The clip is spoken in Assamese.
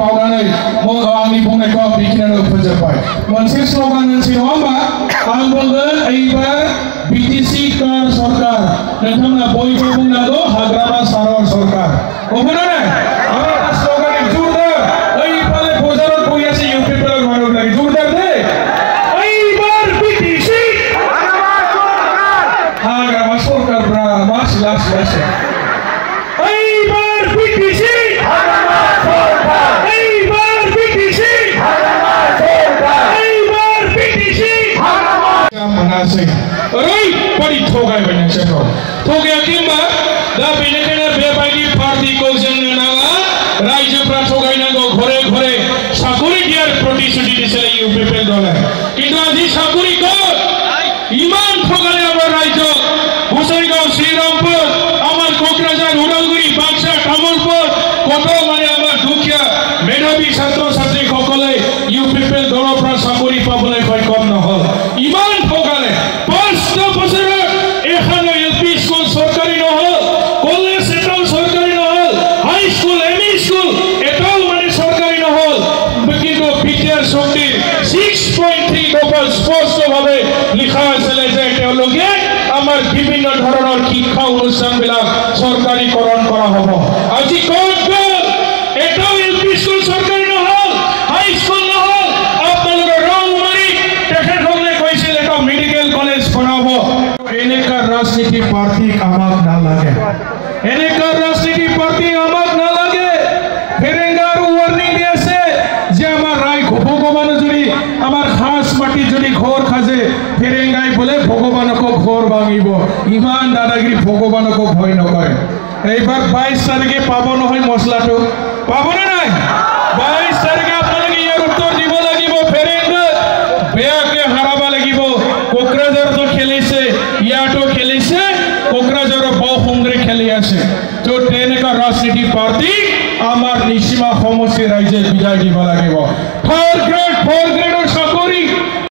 बावनानै आंनि बुंनायखौ आं बेखिनियावनो फोजोबबाय मोनसे स्ल'गान होनसै नङा होमबा आं बुंगोन एबार बिटिसि कार सरकार नोंथांमोना बयबो बुंनांगौ हाग्रामा सारर सरकार अबना ना आरो स्ल'गान जोरदार ओइ फाले बजाराव बय আছে ইউপি পেলার মানুষ লাগে जोरदार दे एबार बिटिसि हाग्रामा सरकार ब्रा मास लास लास एबार बिटिसि हाग्रामा सरकार एबार बिटिसि हाग्रामा सरकार एबार बिटिसि हाग्रामा मोनासै ओरैबायदि थगायबाय नोंसोरखौ थगायाखै होनबा दा बेनिखायनो बेबायदि पार्टिखौ जोंनो नाङा रायजोफ्रा थगायनांगौ घरे घरे साकरि दियार प्रतिश्रुति दिছিল ইউপিপিএল দলে কিন্তু আজি সাকরিকো ইমান ঠগালে আমার রাজ্য হুসাইগাঁও শ্রীরামপুর আমার কোকরাঝার উদালগুড়ি বাক্সা তামুলপুর কত মানে আমার দুখিয়া মেধাবী ছাত্র ছাত্রী সকলে ইউপিপিএল দলৰ পৰা চাকৰি পাবলৈ সক্ষম নহল ইমান ঠগালে 5 বছৰ এখন এলপি স্কুল সরকারি নহল কলেজ এটাও সরকারি নহল হাই স্কুল এমই স্কুল এটাও মানে সরকারি নহল কিন্তু বিদ্যার শক্তি 6.3 দফা স্পষ্টভাৱে লিখা আছে যে তেওঁলোকে আমাৰ বিভিন্ন ধৰণৰ শিক্ষা অনুষ্ঠানবিলাক সৰকাৰিকৰণ কৰা হ'ব আজি কোন এটাও এলপি স্কুল সৰকাৰি নহল হাই স্কুল নহল আপোনালোকৰ ৰংমাৰী তেখেতসকলে কৈছিল এটা মেডিকেল কলেজ বনাব এনেকা রাজনীতি পার্টি আমাক না লাগে এনেকা রাজনীতি পার্টি আমাক না লাগে ফেরেঙ্গার ওয়ার্নিং দিয়েছে যে আমার রায় ভগবান যদি আমার খাস মাটি যদি ঘর খাজে ফেরেঙ্গাই বলে ভগবানক ঘর ভাঙিব ইমান দাদাগিরি ভগবানক ভয় নকৰে এইবাৰ 22 তাৰিখে পাব নহয় মছলাটো পাব না নাই 22 তাৰিখে আপোনালোকে ইয়াৰ উত্তৰ দিব লাগিব ফেৰেঙ্গা বেয়াকে হাৰাব লাগিব কোকৰাঝাৰটো খেলিছে ইয়াতো খেলিছে কোকৰাঝাৰৰ বহুংৰে খেলি আছে তো তেনেকা ৰাজনীতি পাৰ্টি আমাৰ নিসীমা সমষ্টি ৰাইজে বিদায় দিব লাগিব 4 গ্ৰেডৰ